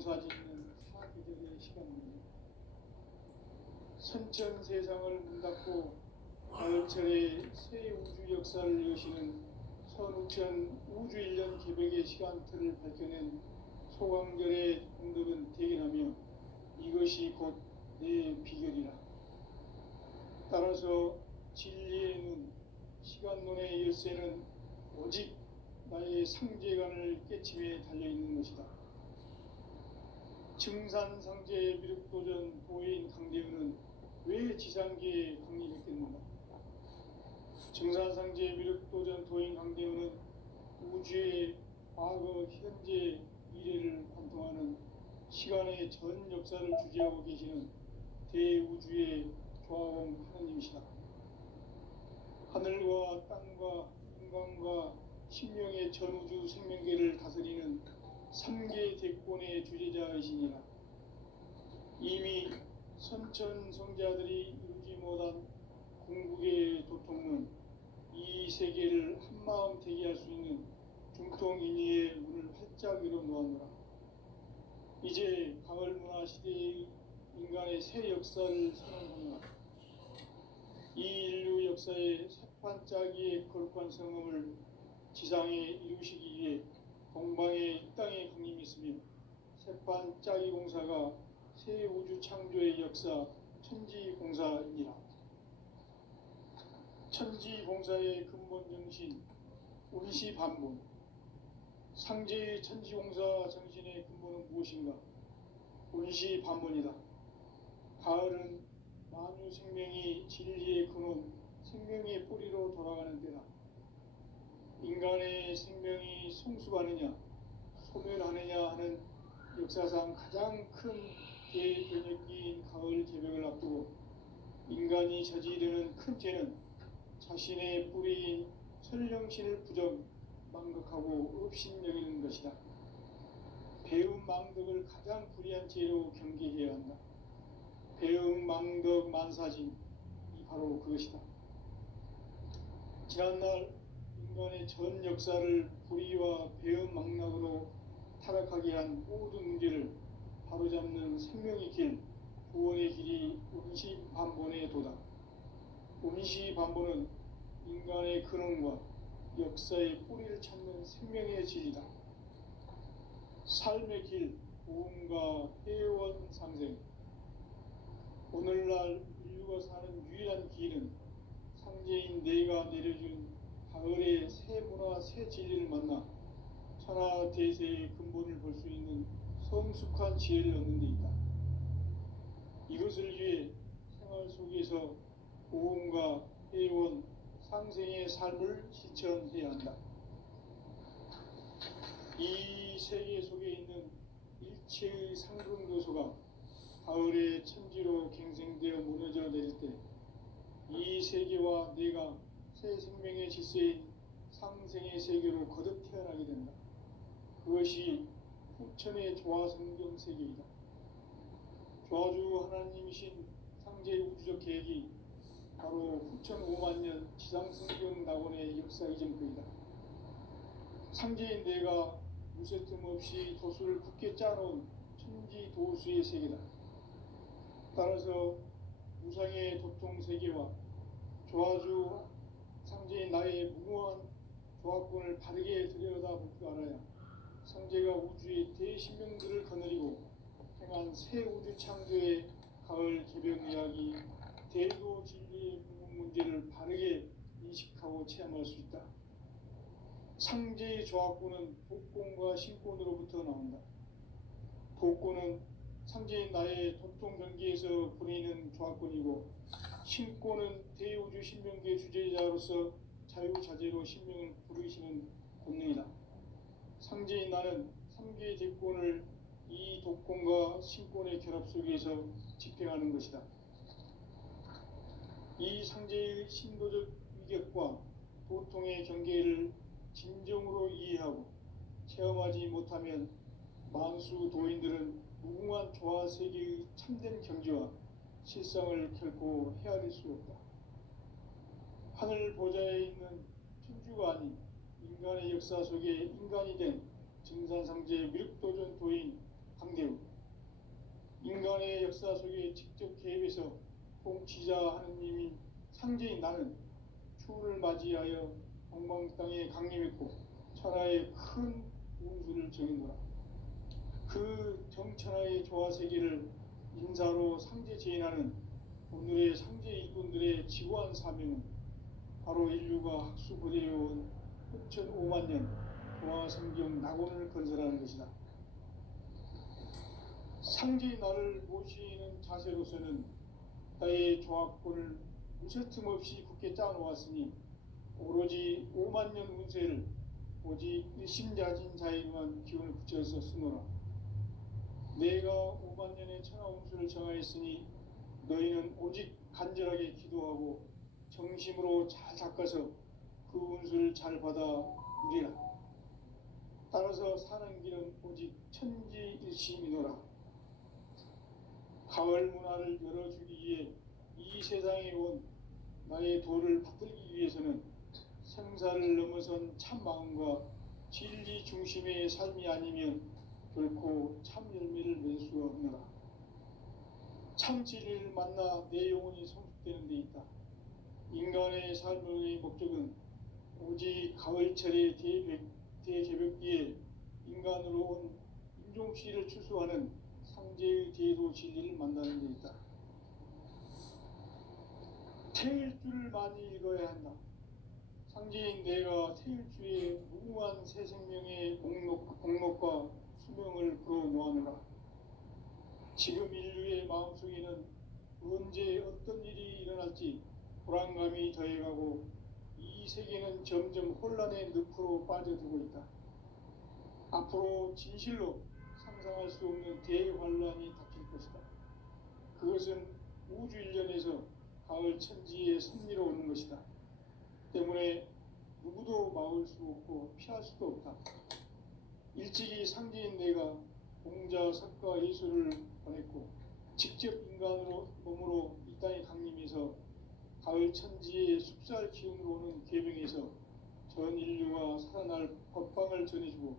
농사짓는 사계절의 시간입니다. 선천 세상을 문 닫고 가을철에 새 우주 역사를 여시는 선우천 우주일년 개벽의 시간틀을 밝혀낸 소강절의 공덕은 대견하며 이것이 곧 내 비결이라. 따라서 진리의 눈, 시간론의 열쇠는 오직 나의 상제관을 깨침에 달려있는 것이다. 증산상제 미륵도전 도인 강대우는 왜 지상계에 강림했겠는가? 증산상제 미륵도전 도인 강대우는 우주의 과거, 현재, 미래를 관통하는 시간의 전 역사를 주재하고 계시는 대우주의 조화공 하느님이시다. 하늘과 땅과 인간과 신명의 전우주 생명계를 다스리는 3계 대권의 주제자이시니라. 이미 선천 성자들이 이루지 못한 궁극의 도통은 이 세계를 한마음 대기할 수 있는 중통인의의 문을 활짝 열어놓았노라. 이제 가을 문화 시대의 인간의 새 역사를 선언하노라. 이 인류 역사의 새반짝이의 거룩한 성음을 지상에 이루시기 위해 동방의 이 땅에 강림했으며 새반짝이 공사가 새 우주 창조의 역사 천지공사이니라. 천지공사의 근본 정신 운시반본. 상제의 천지공사 정신의 근본은 무엇인가? 운시반본이다. 가을은 만유 생명이 진리의 근원, 생명의 뿌리로 돌아가는 때다. 인간의 생명이 성숙하느냐, 소멸하느냐 하는 역사상 가장 큰 대변혁기인 가을 개벽을 앞두고 인간이 저지르는 큰 죄는 자신의 뿌리인 설령신을 부정, 망극하고 업신여기는 것이다. 배움 망덕을 가장 불의한 죄로 경계해야 한다. 배움 망덕 만사진이 바로 그것이다. 지난날 인간의 전 역사를 불의와 배움 망락으로 타락하게 한 모든 문제를 바로잡는 생명의 길, 구원의 길이 운시반본의 도다. 운시반본은 인간의 근원과 역사의 뿌리를 찾는 생명의 진리다. 삶의 길, 부흥과 회원 상생. 오늘날 인류가 사는 유일한 길은 상제인 내가 내려준 가을의 새 문화, 새 진리를 만나 천하 대세의 근본을 볼 수 있는 성숙한 지혜를 얻는 데 있다. 이것을 위해 생활 속에서 보험과 회원, 상생의 삶을 실천해야 한다. 이 세계 속에 있는 일체의 상승교소가 가을의 천지로 갱생되어 무너져 내릴 때 이 세계와 내가 새 생명의 질서인 상생의 세계로 거듭 태어나게 된다. 그것이 후천의 조화성경 세계이다. 조화주 하나님이신 상제의 우주적 계획이 바로 후천 5만년 지상성경 낙원의 역사 이전표이다. 상제인 내가 무쇠 틈 없이 도수를 굳게 짜놓은 천지 도수의 세계다. 따라서 무상의 도통 세계와 조화주 상제인 나의 무모한 조합권을 바르게 들여다볼 줄 알아야 상제가 우주의 대신명들을 거느리고 행한 새 우주 창조의 가을 개벽 이야기, 대도 진리의 궁극 문제를 바르게 인식하고 체험할 수 있다. 상제의 조합권은 복권과 신권으로부터 나온다. 복권은 상제인 나의 도통 경계에서 부리는 조합권이고, 신권은 대우주 신명계 주제자로서 자유자재로 신명을 부르시는 권능이다. 상제인 나는 3개의 대권을 이 독권과 신권의 결합 속에서 집행하는 것이다. 이 상제의 신도적 위격과 도통의 경계를 진정으로 이해하고 체험하지 못하면 만수 도인들은 무궁한 조화 세계의 참된 경지와 실상을 결코 헤아릴 수 없다. 하늘 보좌에 있는 천주가 아닌 인간의 역사 속에 인간이 된 증산상제 미륵도전 도인 강대우. 운수에 직접 개입해서 통치자 하느님인 상제인 나는 추운을 맞이하여 동방 땅에 강림했고 천하의 큰 운수를 정했노라. 그 정천하의 조화세계를 인사로 상제 제인하는 오늘의 상제 일꾼들의 지고한 사명은 바로 인류가 학수고대해온 6,500만 년 동화성경 낙원을 건설하는 것이다. 상제의 나를 모시는 자세로서는 나의 조합권을 무쇠틈 없이 굳게 짜놓았으니 오로지 5만 년 운세를 오직 일심자진 자에게만 기운을 붙여서 쓰노라. 내가 5만 년의 천하 운수를 정하였으니 너희는 오직 간절하게 기도하고 정심으로 잘 닦아서 그 운수를 잘 받아 누리라. 따라서 사는 길은 오직 천지일심이노라. 가을 문화를 열어주기 위해 이 세상에 온 나의 도를 받들기 위해서는 생사를 넘어선 참 마음과 진리 중심의 삶이 아니면 결코 참 열매를 맺을 수가 없노라. 참 진리를 만나 내 영혼이 성숙되는 데 있다. 인간의 삶의 목적은 오직 가을철의 대개벽기에 인간으로 온 인종시를 추수하는 상제의 제도 진리를 만나는 데 있다. 태일주를 많이 읽어야 한다. 상제인 내가 태일주의 무궁한 새 생명의 목록과 수명을 불어놓아노라. 지금 인류의 마음속에는 언제 어떤 일이 일어날지 불안감이 더해가고 이 세계는 점점 혼란의 늪으로 빠져들고 있다. 앞으로 진실로 상상할 수 없는 대환란이 닥칠 것이다. 그것은 우주 일련에서 가을 천지의 섭리로 오는 것이다. 때문에 누구도 막을 수 없고 피할 수도 없다. 일찍이 상제인 내가 공자, 석가, 예수를 보냈고 직접 인간으로 몸으로 이 땅에 강림해서 가을 천지의 숲살 기운으로 오는 계명에서 전 인류가 살아날 법방을 전해주고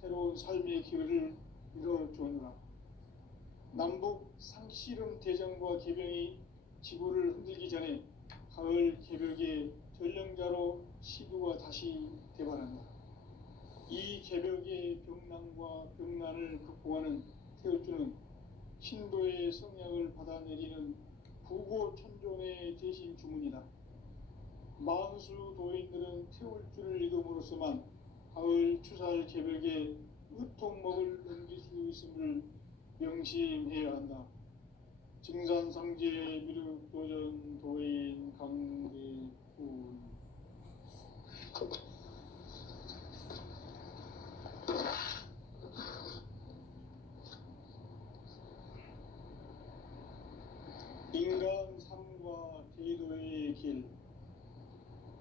새로운 삶의 기회를 이뤄주느라. 남북 상씨름 대전과 계병이 지구를 흔들기 전에 가을 개벽의 전령자로 시두가 다시 되반한다. 이 개벽의 병난과 병난을 극복하는 태울주는 신도의 성향을 받아내리는 부고천존의 대신 주문이다. 만수 도인들은 태울주를 이름으로서만 가을 추살 개벽에 으통먹을 넘길 수 있음을 명심해야 한다. 증산상제 미륵도전 도인 강대군. 인간 삶과 제도의 길.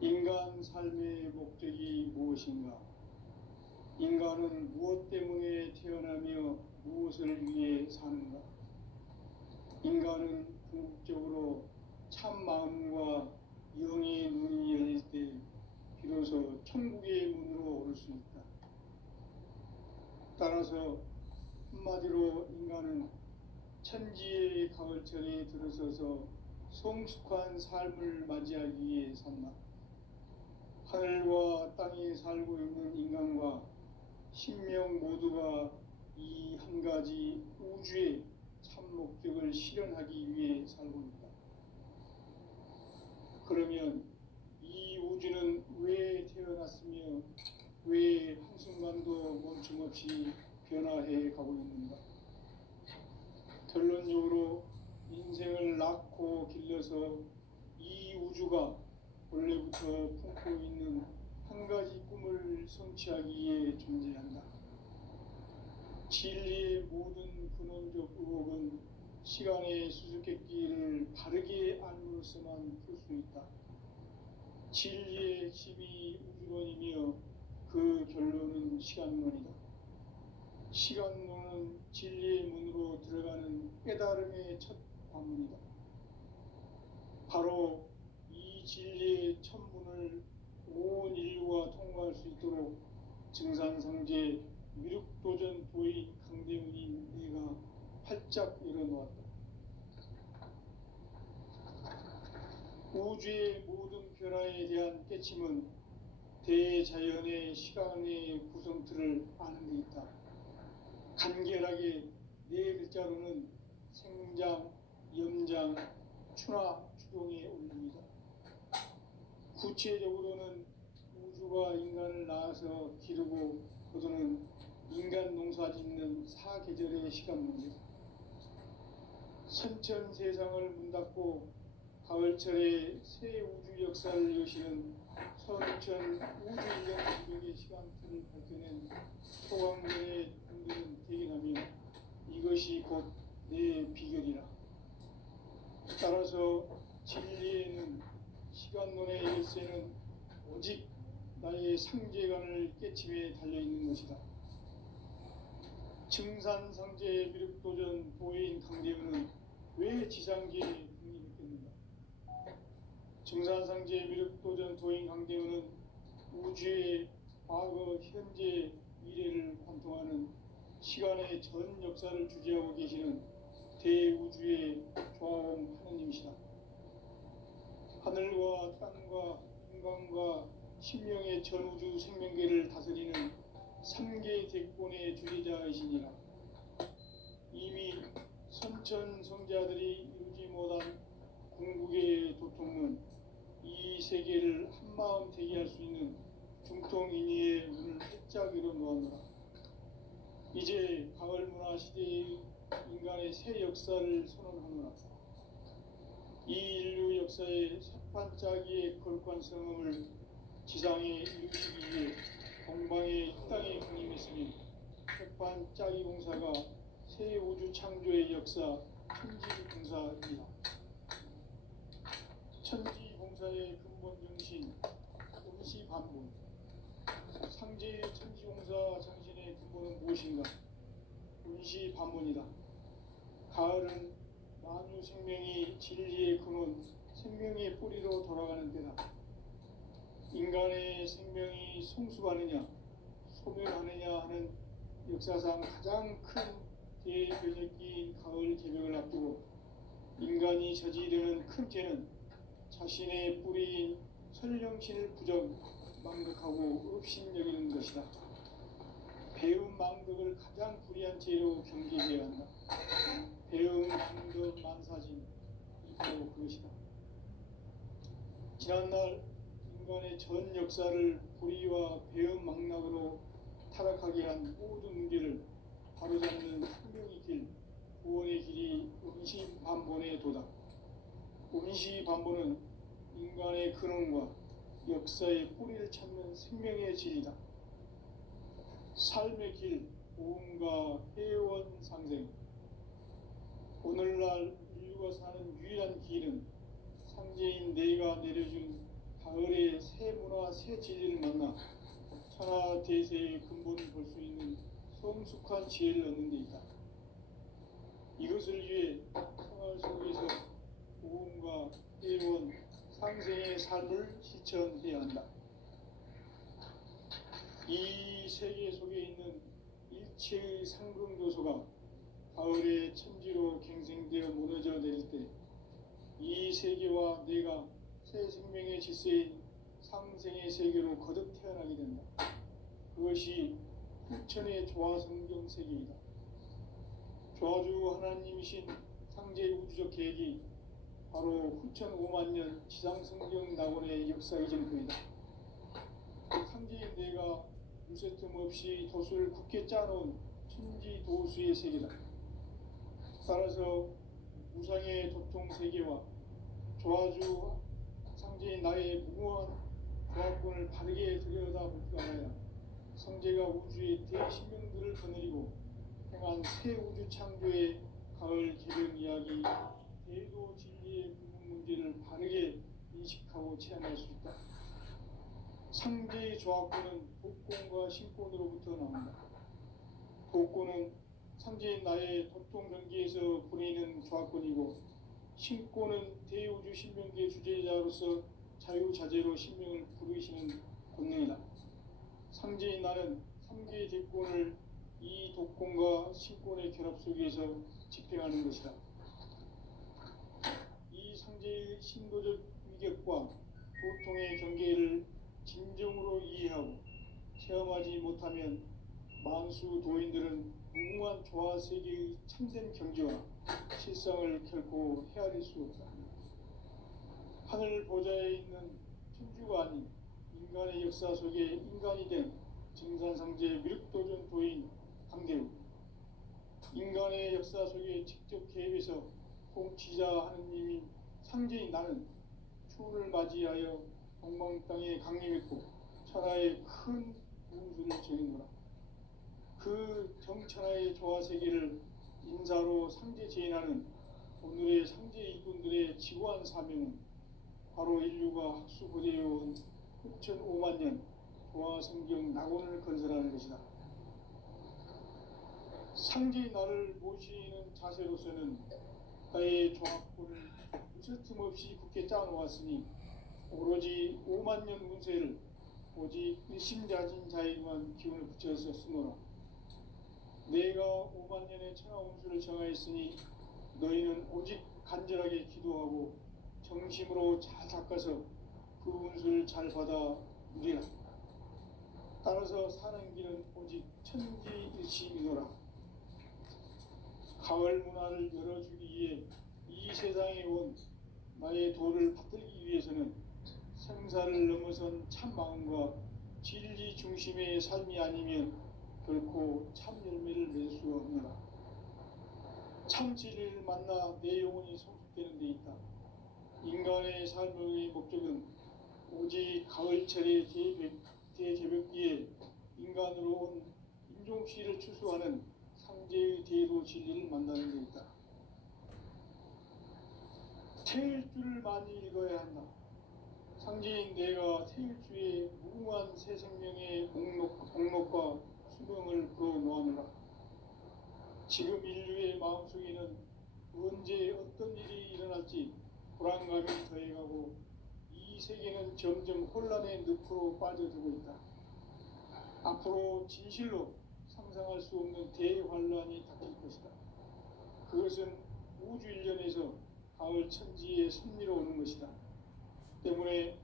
인간 삶의 목적이 무엇인가? 인간은 무엇 때문에 태어나며 무엇을 위해 사는가? 인간은 궁극적으로 참 마음과 영의 눈이 열릴 때 비로소 천국의 문으로 오를 수 있다. 따라서 한마디로 인간은 천지의 가을철에 들어서서 성숙한 삶을 맞이하기 위해 산다. 하늘과 땅에 살고 있는 인간과 신명 모두가 이 한 가지 우주의 참 목적을 실현하기 위해 살고 있다. 그러면 이 우주는 왜 태어났으며 왜 한순간도 멈춤없이 변화해 가고 있는가? 결론적으로 인생을 낳고 길러서 이 우주가 원래부터 품고 있는 한 가지 꿈을 성취하기 위해 존재한다. 진리의 모든 근원적 의혹은 시간의 수수께끼를 바르게 알므로서만 풀 수 있다. 진리의 핵심이 우주론이며 그 결론은 시간론이다. 시간론은 진리의 문으로 들어가는 깨달음의 첫 관문이다. 바로 이 진리의 첫 문을 온 인류가 통과할 수 있도록 증산상제 미륵도전 도인 강대훈인 내가 활짝 열어놓았다. 우주의 모든 변화에 대한 깨침은 대자연의 시간의 구성틀을 아는 데 있다. 간결하게 네 글자로는 생장, 염장, 추나 추동에 올립니다. 구체적으로는 우주가 인간을 낳아서 기르고 거두는 인간 농사 짓는 사계절의 시간입니다. 선천 세상을 문 닫고 가을철에 새 우주 역사를 여시는 선천 우주 인력의 시간틀을 밝혀낸 소강전의 공들은 대견하며 이것이 곧 내 비결이라. 따라서 진리에는 시간론의 열쇠는 오직 나의 상제관을 깨침에 달려있는 것이다. 증산상제 미륵도전 도인 강대은은 왜 지상계에 국립했겠는가? 증산상제 미륵도전 도인 강대은은 우주의 과거, 현재, 미래를 관통하는 시간의 전 역사를 주재하고 계시는 대우주의 조화원 하느님이시다. 하늘과 땅과 인간과 신명의 전우주 생명계를 다스리는 3개 대권의 주제자이시니라. 이미 선천 성자들이 이루지 못한 궁극의 도통은 이 세계를 한마음 되게 할 수 있는 중통인의의 문을 활짝 열어놓았노라. 이제 가을 문화 시대의 인간의 새 역사를 선언하노라. 이 인류 역사의 새반짝이의 거룩한 성음을 지상에 이루시기 위해 동방의 땅에 강림했으니 새반짝이 공사가 새 우주 창조의 역사 천지공사입니다. 천지공사의 근본 정신 운시반본. 상제의 천지공사 정신의 근본은 무엇인가? 운시반본이다. 가을은 만유 생명이 진리의 근원, 생명의 뿌리로 돌아가는 때다. 인간의 생명이 성숙하느냐, 소멸하느냐 하는 역사상 가장 큰 대변혁기인 가을 개벽을 앞두고 인간이 저지르는 큰 죄는 자신의 뿌리인 설령신을 부정, 망극하고 업신여기는 것이다. 배움 망덕을 가장 불의한 죄로 경계해야 한다. 배움 망덕 만사진, 이 바로 그것이다. 지난날 인간의 전 역사를 불의와 배움 망락으로 타락하게 한 모든 문제를 바로잡는 생명의 길, 구원의 길이 운시반본에 도다. 운시반본은 인간의 근원과 역사의 뿌리를 찾는 생명의 진리다. 삶의 길, 보험과 회원 상생. 오늘날 인류가 사는 유일한 길은 상제인 내가 내려준 가을의 새 문화, 새 진리를 만나 천하 대세의 근본을 볼 수 있는 성숙한 지혜를 얻는 데 있다. 이것을 위해 생활 속에서 보험과 회원, 상생의 삶을 실천해야 한다. 이 세계 속에 있는 일체의 상승조소가 가을의 천지로 갱생되어 무너져 내릴 때 이 세계와 내가 새 생명의 질서인 상생의 세계로 거듭 태어나게 된다. 그것이 후천의 조화성경 세계이다. 조화주 하나님이신 상제 우주적 계획이 바로 후천 5만년 지상성경 낙원의 역사이실 뿐이다. 상제인 내가 무쇠틈 없이 도수를 굳게 짜놓은 천지도수의 세계다. 따라서 무상의 도통 세계와 조화주 상제인 나의 무모한 조합권을 바르게 들여다볼 줄 알아야 상제가 우주의 대신명들을 거느리고 행한 새 우주 창조의 가을 개변 이야기, 대도 진리의 근본 문제를 바르게 인식하고 체험할 수 있다. 상제의 조합권은 독권과 신권으로부터 나온다. 독권은 상제인 나의 도통 경계에서 보내는 조합권이고, 신권은 대우주 신명계 주제자로서 자유자재로 신명을 부르시는 권능이다. 상제인 나는 3개의 대권을 이 독권과 신권의 결합 속에서 집행하는 것이다. 이 상제의 신도적 희격과 고통의 경계를 진정으로 이해하고 체험하지 못하면 만수 도인들은 무궁한 조화 세계의 참된 경지와 실상을 결코 헤아릴 수 없다. 하늘 보좌에 있는 천주가 아닌 인간의 역사 속에 인간이 된 증산상제 미륵도전 도인 강대우, 인간의 역사 속에 직접 개입해서 통치자 하느님인 상제인 나는 추운을 맞이하여 동방 땅에 강림했고 천하의 큰 무술을 정했노라. 그 정천하의 조화 세계를 인사로 상제 제인하는 오늘의 상제 일꾼들의 지구한 사명은 바로 인류가 학수고대해온 6,500만 년 조화 성경 낙원을 건설하는 것이다. 상제의 나를 모시는 자세로서는 나의 조합권을 무서틈없이 굳게 짜놓았으니 오로지 5만 년 운세를 오직 일심자진 자에게만 기운을 붙여서 쓰노라. 내가 5만 년의 천하 운수를 정하였으니 너희는 오직 간절하게 기도하고 정심으로 잘 닦아서 그 운수를 잘 받아 누리라. 따라서 사는 길은 오직 천지일심이노라. 가을 문화를 열어주기 위해 이 세상에 온 나의 도를 받들기 위해서는 생사를 넘어선 참 마음과 진리 중심의 삶이 아니면 결코 참 열매를 낼 수 없노라. 참 진리를 만나 내 영혼이 성숙되는 데 있다. 인간의 삶의 목적은 오직 가을철의 대제벽기에 인간으로 온 인종시를 추수하는 상제의 대도 진리를 만나는 데 있다. 태일주를 많이 읽어야 한다. 상제인 내가 태일주의 무궁한 새 생명의 공록과 수명을 불어놓아노라. 지금 인류의 마음속에는 언제 어떤 일이 일어날지 불안감이 더해가고 이 세계는 점점 혼란의 늪으로 빠져들고 있다. 앞으로 진실로 상상할 수 없는 대환란이 닥칠 것이다. 그것은 우주 일련에서 가을 천지의 섭리로 오는 것이다. 때문에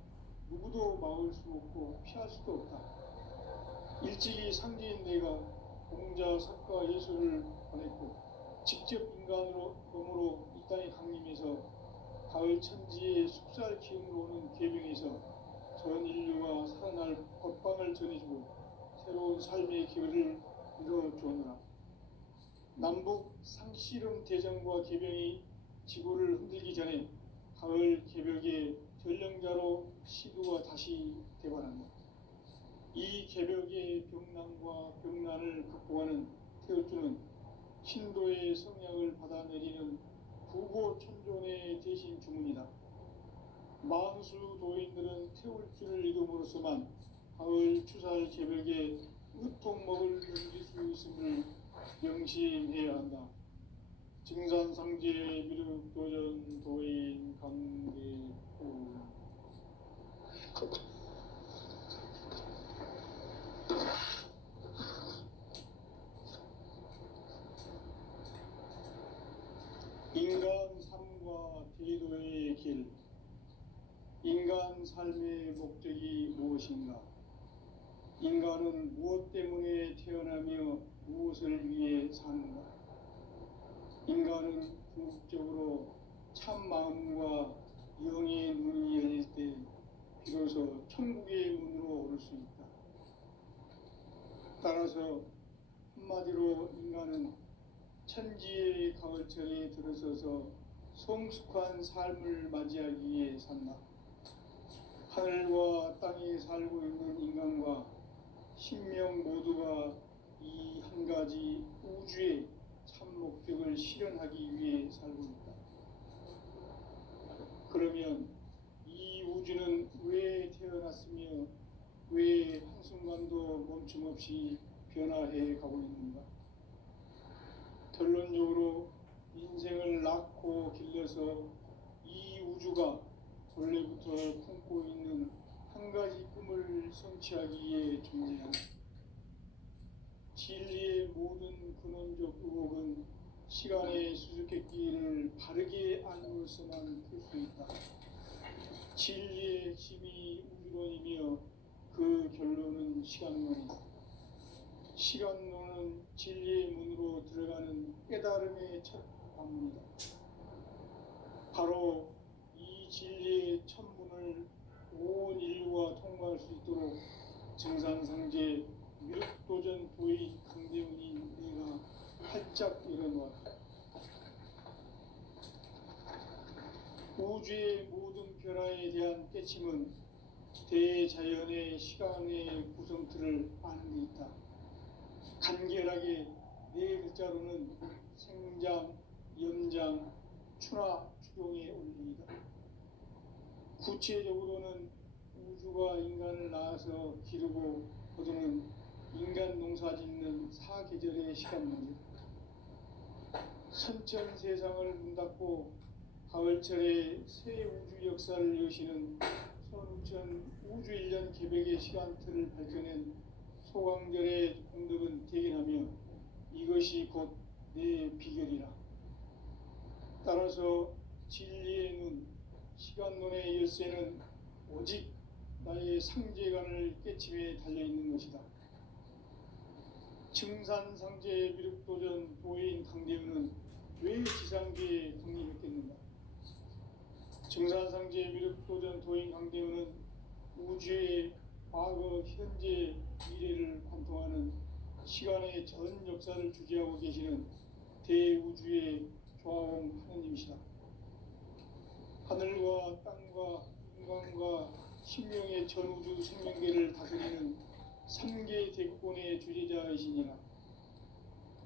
누구도 막을 수 없고 피할 수도 없다. 일찍이 상제인 내가 공자, 석가, 예술을 보냈고 직접 인간으로 몸으로 이 땅에 강림해서 가을 천지의 숙살 기운으로 오는 계명에서 전 인류가 살아날 법방을 전해주고 새로운 삶의 기회를 이뤄주었노라. 남북 상씨름 대전과 계병이 지구를 흔들기 전에 가을 개벽의 전령자로 시두가 다시 되관한다. 이 개벽의 병난과 병난을 극복하는 태울주는 신도의 성약을 받아내리는 부고천존의 대신 주문이다. 만수 도인들은 태울주를 이름으로서만 가을 추살 개벽의 으통먹을 넘길 수 있음을 명심해야 한다. 증산상제 미륵도전 도인 강대우. 인간 삶과 대도의 길. 인간 삶의 목적이 무엇인가? 인간은 무엇 때문에 태어나며 무엇을 위해 사는가? 인간은 궁극적으로 참 마음과 영의 문이 열릴 때 비로소 천국의 문으로 오를 수 있다. 따라서 한마디로 인간은 천지의 가을철에 들어서서 성숙한 삶을 맞이하기 위해 산다. 하늘과 땅에 살고 있는 인간과 신명 모두가 이 한 가지 우주의 참 목적을 실현하기 위해 살고 있다. 그러면 이 우주는 왜 태어났으며 왜 한순간도 멈춤없이 변화해 가고 있는가? 결론적으로 인생을 낳고 길러서 이 우주가 원래부터 품고 있는 한 가지 꿈을 성취하기 위해 존재한다. 진리의 모든 근원적 의혹은 시간의 수수께끼를 바르게 알므로서만 풀 수 있다. 진리의 핵심이 우주론이며 그 결론은 시간론이다. 시간론은 진리의 문으로 들어가는 깨달음의 첫 관문이다. 바로 이 진리의 첫 문을 온 인류가 통과할 수 있도록 정산상제 미륵도전 도의 강대훈인 내가 활짝 열어놓았다. 우주의 모든 변화에 대한 깨침은 대자연의 시간의 구성틀을 아는 데 있다. 간결하게 네 글자로는 생장, 염장, 추나 추동의 원리이다. 구체적으로는 우주가 인간을 낳아서 기르고 거두는 인간 농사 짓는 사계절의 시간론이다. 선천 세상을 문닫고 가을철에 새 우주 역사를 여시는 선천 우주 1년 계백의 시간틀을 밝혀낸 소강절의 공덕은 대견하며 이것이 곧 내 비결이라. 따라서 진리의 눈, 시간론의 열쇠는 오직 나의 상제관을 깨침에 달려있는 것이다. 증산상제 미륵도전 도인 강대훈은 왜 지상계에 강림했겠는가? 증산상제 미륵도전 도인 강대훈은 우주의 과거, 현재, 미래를 관통하는 시간의 전 역사를 주재하고 계시는 대우주의 조화홍 하느님이시다. 하늘과 땅과 인간과 신명의 전우주 생명계를 다스리는 3개 대권의 주재자이시니라.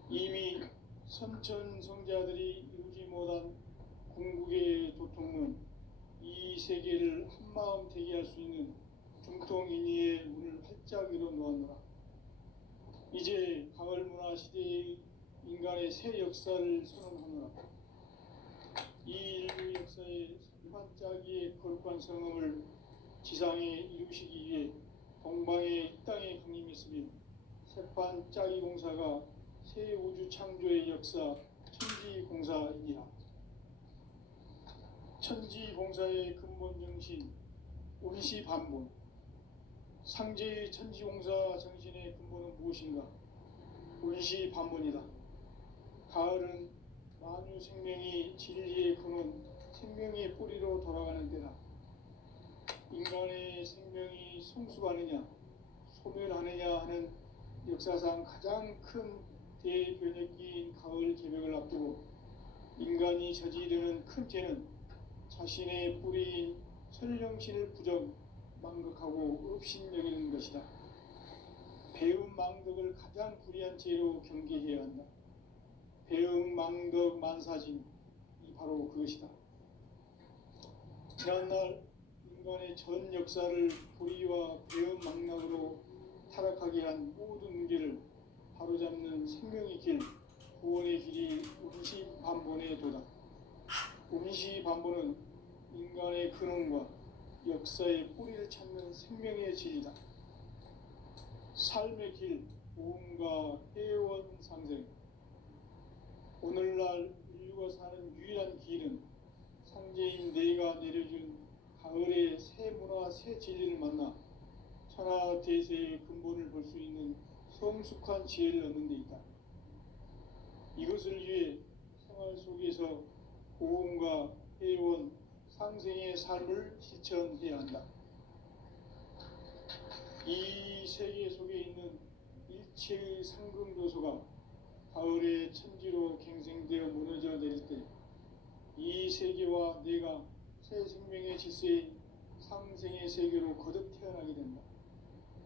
이미 선천 성자들이 이루지 못한 궁극의 도통은 이 세계를 한마음 되게 할 수 있는 중통인의의 문을 활짝 열어놓았노라. 이제 가을 문화 시대의 인간의 새 역사를 선언하노라. 이 인류 역사의 반짝이의 거룩한 성음을 지상에 이루시기 위해 동방의 이 땅에 강림했으며 세판 짜기 공사가 새 우주 창조의 역사 천지공사이니라. 천지공사의 근본 정신 운시반본. 상제의 천지공사 정신의 근본은 무엇인가? 운시반본이다. 가을은 만유 생명이 진리의 근원, 생명의 뿌리로 돌아가는 때다. 인간의 생명이 성숙하느냐, 소멸하느냐 하는 역사상 가장 큰 대변혁기인 가을 개벽을 앞두고 인간이 저지르는 큰 죄는 자신의 뿌리인 설령신을 부정, 망극하고 업신여기는 것이다. 배음 망덕을 가장 불의한 죄로 경계해야 한다. 배음 망덕 만사짐이 바로 그것이다. 지난날 인간의 전 역사를 불의와 배음 망락으로 타락하게 한 모든 문제를 바로잡는 생명의 길, 구원의 길이 운시반본에 도다. 운시반본은 인간의 근원과 역사의 뿌리를 찾는 생명의 진리다. 삶의 길, 보험과 회원 상생. 오늘날 인류가 사는 유일한 길은 상제인 내가 내려준 가을의 새 문화, 새 진리를 만나 천하 대세의 근본을 볼 수 있는 성숙한 지혜를 얻는 데 있다. 이것을 위해 생활 속에서 보험과 회원, 상생의 삶을 실천해야 한다. 이 세계 속에 있는 일체의 상금도소가 가을의 천지로 갱생되어 무너져 내릴 때 이 세계와 내가 새 생명의 질서인 상생의 세계로 거듭 태어나게 된다.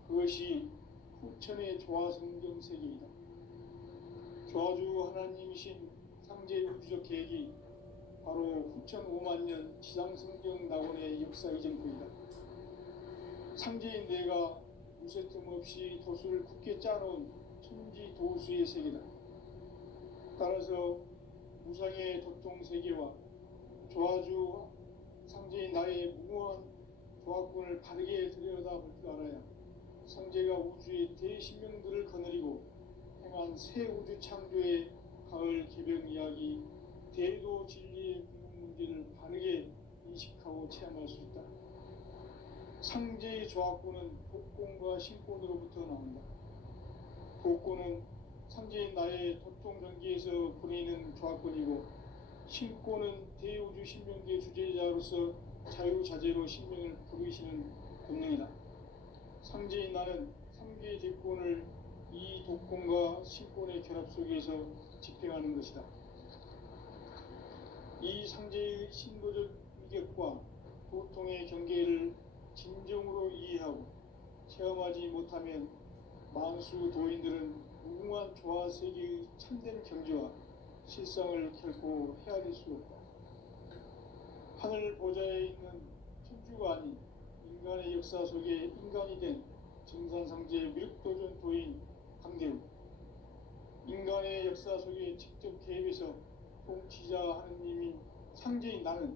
그것이 후천의 조화성경 세계이다. 조화주 하나님이신 상제 우주적 계획이 바로 후천 5만 년 지상성경 낙원의 역사 이전부이다. 상제인 내가 무쇠틈 없이 도수를 굳게 짜놓은 천지 도수의 세계다. 따라서 무상의 도통 세계와 조화주 상제인 나의 무모한 조화권을 바르게 들여다볼 줄 알아야 상제가 우주의 대신명들을 거느리고 행한 새 우주 창조의 가을 개벽 이야기, 대도 진리의 궁극 문제를 바르게 인식하고 체험할 수 있다. 조합구는 복권과 신권으로부터 나온다. 복권은 상제인 나의 도통전기에서 보내는 조합권이고, 신권은 대우주 신명기의 주제자로서 자유자재로 신명을 부르시는 본능이다. 상제인 나는 3개의 대권을 이 독권과 신권의 결합 속에서 집행하는 것이다. 이 상제의 신도적 위격과 도통의 경계를 진정으로 이해하고 체험하지 못하면 만수 도인들은 무궁한 조화세계의 참된 경지와 실상을 결코 헤아릴 수 없다. 하늘 보좌에 있는 천주가 아닌 인간의 역사 속에 인간이 된 정산상제 미륵도전 도인 강대우, 인간의 역사 속에 직접 개입해서 통치자 하느님인 상제인 나는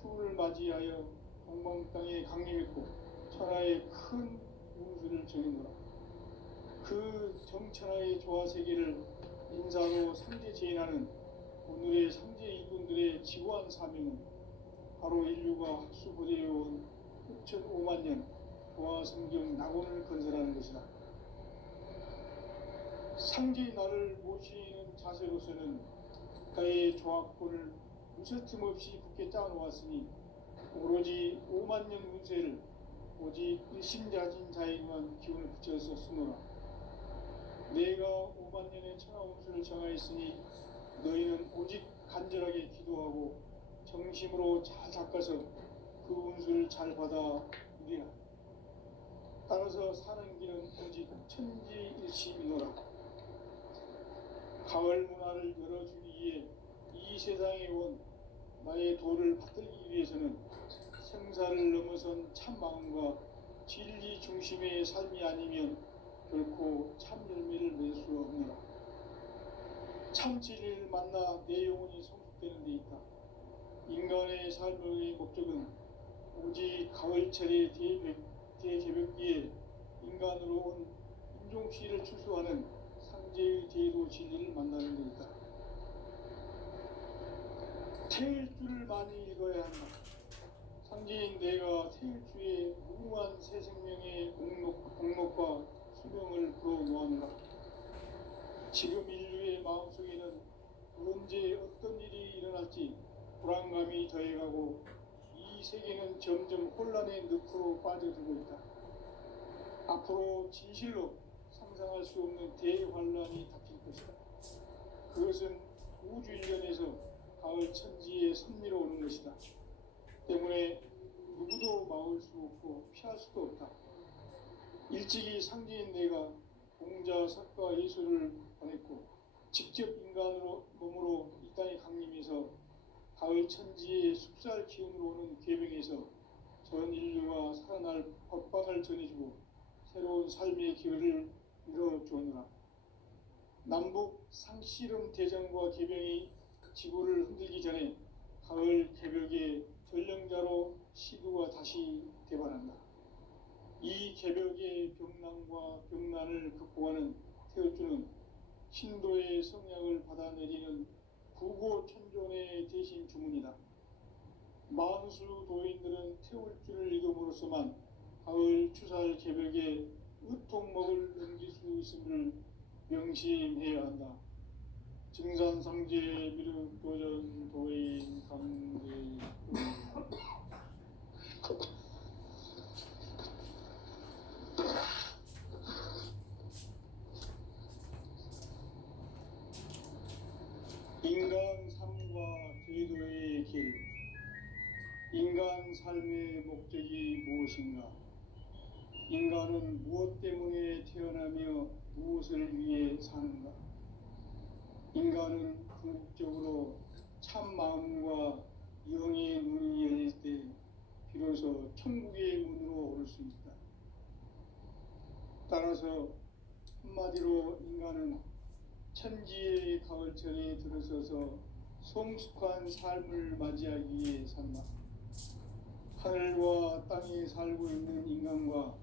추운을 맞이하여 동방 땅에 강림했고 천하의 큰 운수를 정해노라. 그 정천하의 조화세계를 인사로 상제 제인하는 오늘의 상제 이군들의 지고한 사명은 바로 인류가 학수부대해온 6,500만 년 조화성경 낙원을 건설하는 것이다. 상제의 나를 모시는 자세로서는 국가의 조합권을 무서틈 없이 굳게 짜놓았으니 오로지 5만 년 운세를 오직 일심자진 자에게만 기운을 붙여서 쓰노라. 내가 5만 년의 천하 운수를 정하였으니 너희는 오직 간절하게 기도하고 정심으로 잘 닦아서 그 운수를 잘 받아 누리라. 따라서 사는 길은 오직 천지일심이노라. 가을 문화를 열어주기 위해 이 세상에 온 나의 도를 받들기 위해서는 생사를 넘어선 참 마음과 진리 중심의 삶이 아니면 결코 참 열매를 낼 수 없노라. 참 진리를 만나 내 영혼이 성숙되는 데 있다. 인간의 삶의 목적은 오직 가을철의 대개벽기에 인간으로 온 인종씨를 추수하는 상제의 제도 진리를 만나는 데 있다. 태일주를 많이 읽어야 한다. 상제인 내가 태일주의 무궁한 새 생명의 공목과 수명을 불어놓았노라. 지금 인류의 마음속에는 언제 어떤 일이 일어날지 불안감이 더해가고 이 세계는 점점 혼란의 늪으로 빠져들고 있다. 앞으로 진실로 상상할 수 없는 대환란이 닥칠 것이다. 그것은 우주 일련에서 가을 천지에 선미로 오는 것이다. 때문에 누구도 막을 수 없고 피할 수도 없다. 일찍이 상제인 내가 공자, 석가, 예수를 보냈고 직접 인간으로 몸으로 이 땅에 강림해서 가을 천지의 숲살 기운으로 오는 계명에서 전 인류가 살아날 법방을 전해주고 새로운 삶의 기회를 이뤄주오느라. 남북 상씨름 대전과 개병이 지구를 흔들기 전에 가을 개벽의 전령자로 시구가 다시 대발한다. 이 개벽의 병난과 병난을 극복하는 태울주는 신도의 성약을 받아내리는 구고천존의 대신 주문이다. 만수 도인들은 태울주를 읽음으로써만 가을 추살 개벽에 의통목을 넘길 수 있음을 명심해야 한다. 증산상제 미륵도전 도인 강제 인간 삶과 제도의 길. 인간 삶의 목적이 무엇인가? 인간은 무엇 때문에 태어나며 무엇을 위해 사는가? 인간은 궁극적으로 참 마음과 영의 눈이 열릴 때 비로소 천국의 문으로 오를 수 있다. 따라서 한마디로 인간은 천지의 가을철에 들어서서 성숙한 삶을 맞이하기 위해 산다. 하늘과 땅에 살고 있는 인간과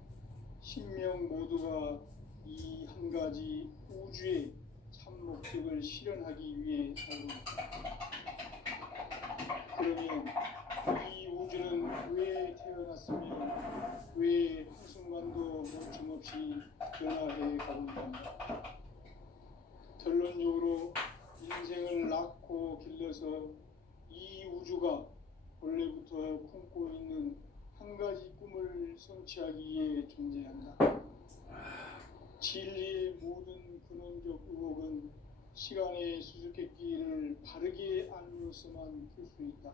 신명 모두가 이 한 가지 우주의 참 목적을 실현하기 위해 살고 있다. 그러면 이 우주는 왜 태어났으며 왜 변화해 가고 있습니다. 결론적으로 인생을 낳고 길러서 이 우주가 원래부터 품고 있는 한 가지 꿈을 성취하기 위해 존재한다. 진리의 모든 근원적 의혹은 시간의 수수께끼를 바르게 알므로서만 풀 수 있다.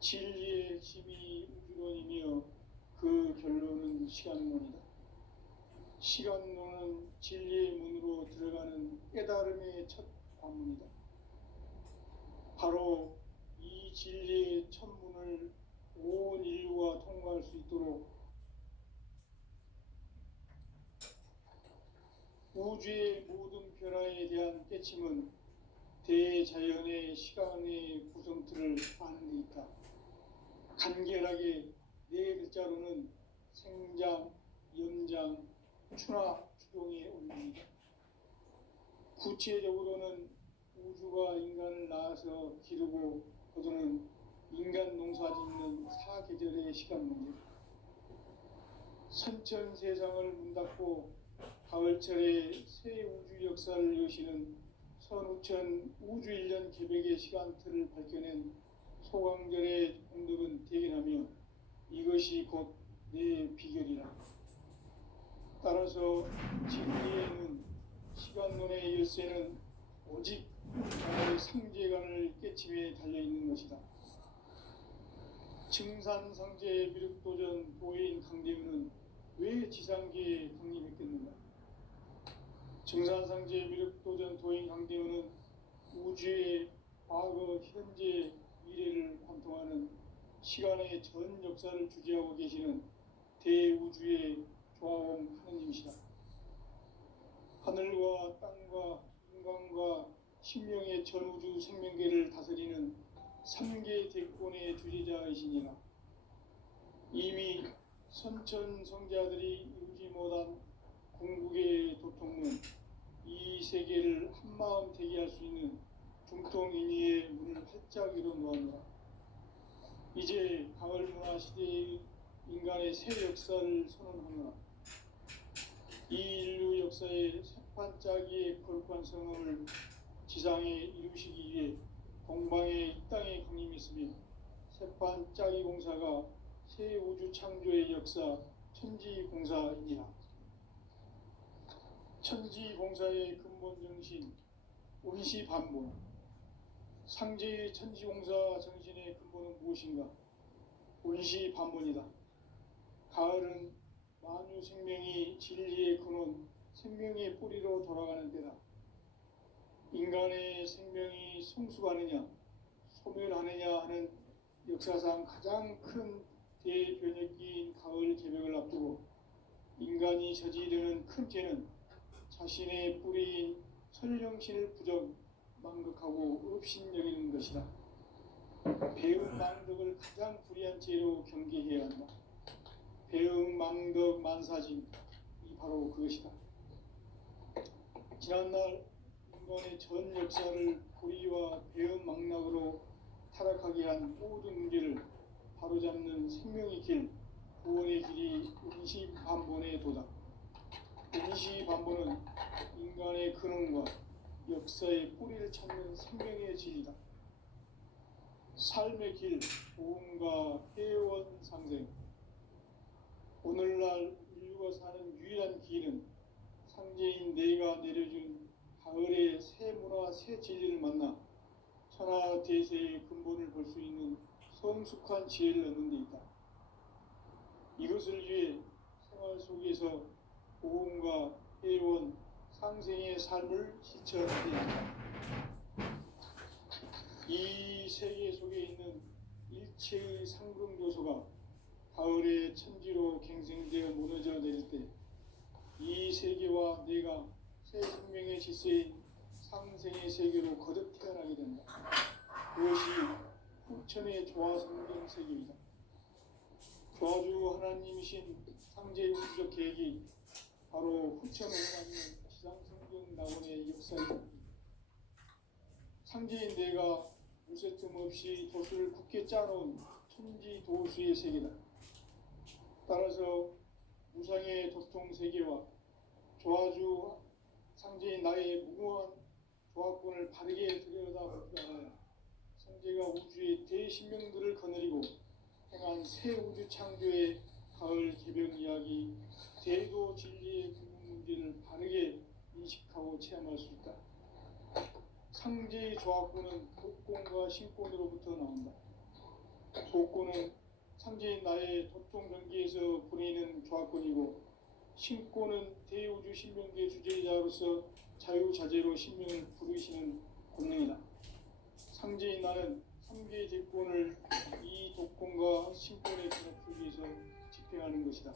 진리의 핵심이 우주론이며 그 결론은 시간론이다. 시간론은 진리의 문으로 들어가는 깨달음의 첫 관문이다. 바로 이 진리의 첫 문을 온 인류가 통과할 수 있도록 우주의 모든 변화에 대한 깨침은 대자연의 시간의 구성틀을 아는 데 있다. 간결하게 네 글자로는 생장, 연장, 추나 추동의 원리이다. 구체적으로는 우주가 인간을 낳아서 기르고 거두는 인간 농사짓는 사계절의 시간 문제. 선천 세상을 문 닫고 가을철에 새 우주 역사를 여시는 선우천 우주 1년 계백의 시간틀을 밝혀낸 소강절의 공덕은 대견하며 이것이 곧 내 비결이라. 따라서 진리에는 시간론의 열쇠는 오직 나의 상제관을 깨침에 달려있는 것이다. 증산상제 미륵도전 도인 강대우는 왜 지상계에 강림했겠는가? 증산상제 미륵도전 도인 강대우는 우주의 과거, 현재, 미래를 관통하는 시간의 전 역사를 주재하고 계시는 대우주의 조화원 하느님이시다. 하늘과 땅과 인간과 신명의 전우주 생명계를 다스리는 3개 대권의 주재자이시니라. 이미 선천 성자들이 이루지 못한 궁극의 도통문, 이 세계를 한마음 되게 할 수 있는 중통인의의 문을 활짝 열어놓았노라. 이제 가을 문화 시대의 인간의 새 역사를 선언하노라. 이 인류 역사의 새판짜기의 거룩한 성음을 지상에 이루시기 위해 동방의 이 땅에 강림했으며 새판짜기 공사가 새 우주 창조의 역사 천지공사이니라. 천지공사의 근본 정신 운시반본. 상제의 천지공사 정신의 근본은 무엇인가? 운시반본이다. 가을은 만유 생명이 진리의 근원, 생명의 뿌리로 돌아가는 때다. 인간의 생명이 성숙하느냐, 소멸하느냐 하는 역사상 가장 큰 대변혁기인 가을 개벽을 앞두고 인간이 저지르는 큰 죄는 자신의 뿌리인 설령신을 부정, 망극하고 업신여기는 것이다. 배음 망덕을 가장 불의한 죄로 경계해야 한다. 배음 망덕 만사진, 이 바로 그것이다. 지난날 인간의 전 역사를 불의와 배음 망락으로 타락하게 한 모든 문제를 바로잡는 생명의 길, 구원의 길이 운시반본에 도다. 운시반본은 인간의 근원과 역사의 뿌리를 찾는 생명의 진리다. 삶의 길, 보험과 회원 상생. 오늘날 인류가 사는 유일한 길은 상제인 내가 내려준 가을의 새 문화, 새 진리를 만나 천하 대세의 근본을 볼 수 있는 성숙한 지혜를 얻는 데 있다. 이것을 위해 생활 속에서 보험과 회원, 상생의 삶을 실천해야 한다. 이 세계 속에 있는 일체의 상금 요소가 가을의 천지로 갱생되어 무너져 내릴 때 이 세계와 내가 새 생명의 질서인 상생의 세계로 거듭 태어나게 된다. 그것이 후천의 조화성경 세계이다. 조화주 하나님이신 상제의 우주적 계획이 바로 후천을 행하는 지상성경 낙원의 역사입니다. 상제인 내가 무쇠틈 없이 도수를 굳게 짜놓은 천지 도수의 세계다. 따라서 무상의 도통 세계와 조화주 상제인 나의 무궁한 조합권을 바르게 들여다볼 줄 알아야 상제가 우주의 대신명들을 거느리고 행한 새 우주 창조의 가을 개벽 이야기, 대도 진리의 궁극 문제를 바르게 인식하고 체험할 수 있다. 상제의 조합권은 독권과 신권으로부터 나온다. 독권은 상제인 나의 도통 경계에서 보내는 조합권이고, 신권은 대우주 신명계 주제자로서 자유자재로 신명을 부르시는 권능이다. 상제인 나는 3개의 대권을 이 독권과 신권의 결합을 위해서 집행하는 것이다.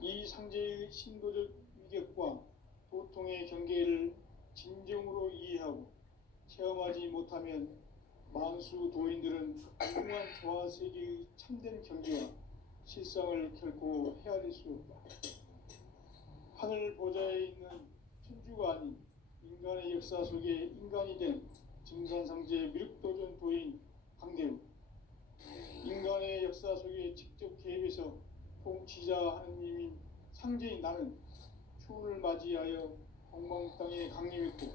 이 상제의 신도적 위격과 도통의 경계를 진정으로 이해하고 체험하지 못하면 만수 도인들은 무궁한 조화 세계의 참된 경지와 실상을 결코 헤아릴 수 없다. 하늘 보좌에 있는 천주가 아닌 인간의 역사 속에 인간이 된 증산상제 미륵도전 도인 강대우, 인간의 역사 속에 직접 개입해서 통치자 하느님인 상제인 나는 추운을 맞이하여 동방 땅에 강림했고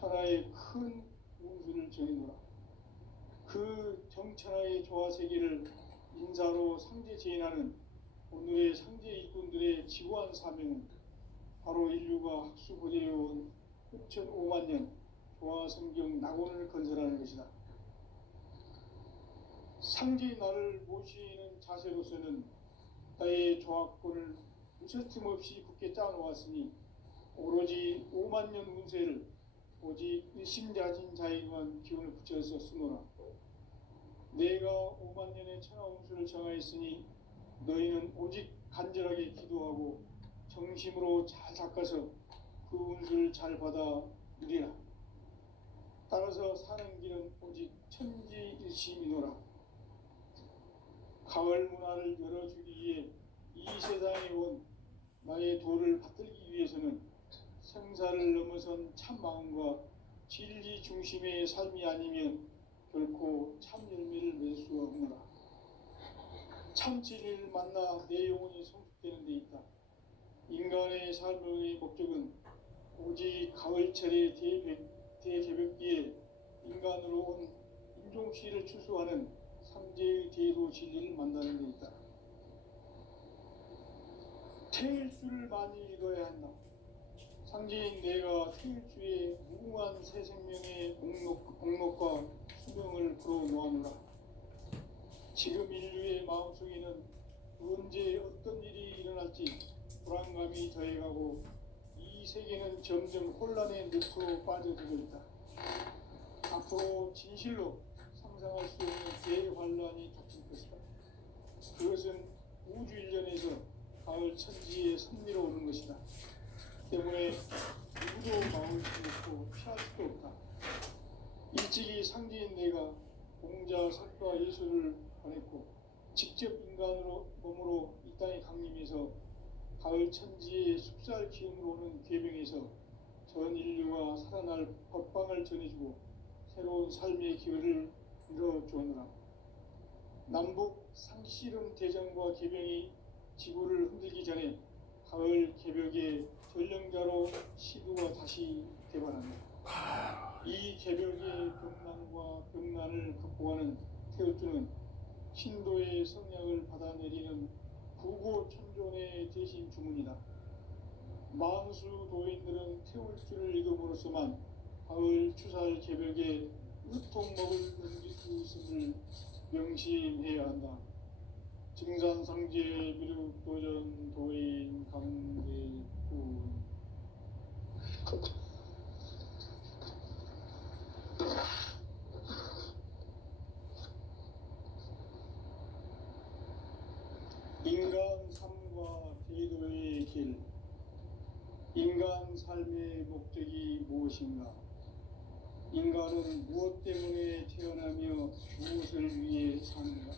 천하의 큰 운수를 전해노라. 그 정천하의 조화 세계를 인사로 상제 제인하는 오늘의 상제 일꾼들의 지구한 사명은 바로 인류가 학수 보재해온 6,5만 년 조화 성경 낙원을 건설하는 것이다. 상제의 나를 모시는 자세로서는 나의 조합권을 무서틈 없이 굳게 짜놓았으니 오로지 5만 년 운세를 오직 일심자진 자에게만 기운을 붙여서 쓰노라. 내가 5만 년의 천하 운수를 정하였으니 너희는 오직 간절하게 기도하고 정심으로 잘 닦아서 그 운수를 잘 받아 누리라. 따라서 사는 길은 오직 천지일심이노라. 가을 문화를 열어주기 위해 이 세상에 온 나의 도를 받들기 위해서는 생사를 넘어선 참 마음과 진리 중심의 삶이 아니면 결코 참 열매를 맺을 수 없노라. 참 진리를 만나 내 영혼이 성숙되는 데 있다. 인간의 삶의 목적은 오직 가을철의 대개벽기에 인간으로 온 인종시를 추수하는 삼재의 대도 진리를 만나는 데 있다. 태일주를 많이 읽어야 한다. 상제인 내가 태일주의 무궁한 새 생명의 목록과 수명을 풀어놓아노라. 지금 인류의 마음속에는 언제 어떤 일이 일어날지 불안감이 더해가고 이 세계는 점점 혼란의 늪으로 빠져들고 있다. 앞으로 진실로 상상할 수 없는 대환란이 닥칠 것이다. 그것은 우주 일련에서 가을 천지의 섭리로 오는 것이다. 때문에 누구도 막을 수 없고 피할 수도 없다. 일찍이 상제인 내가 공자, 석가, 예수를 보냈고 직접 인간으로 몸으로 이 땅에 강림해서 가을 천지의 숲살 기운으로 오는 괴병에서 전 인류가 살아날 법방을 전해주고 새로운 삶의 기회를 이뤄주오느라. 남북 상씨름 대전과 개병이 지구를 흔들기 전에 가을 개벽의 전령자로 시두가 다시 개발한다. 이 개벽의 병난과 병난을 극복하는 태울주는 신도의 성량을 받아내리는 구고천존의 대신 주문이다. 만수 도인들은 태울주를 읽음으로써만 가을 추살 개벽에 으통먹을 넘길 수 있음을 명심해야 한다. 증산상제 미륵도전 도인 강대구. 인간 삶과 대도의 길. 인간 삶의 목적이 무엇인가? 인간은 무엇 때문에 태어나며 무엇을 위해 사는가?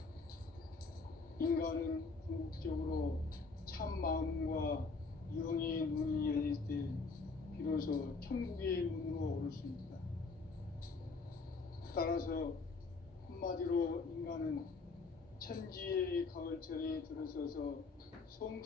인간은 궁극적으로 참 마음과 영의 눈이 열릴 때 비로소 천국의 문으로 오를 수 있다. 따라서 한마디로 인간은 천지의 가을철에 들어서서 성수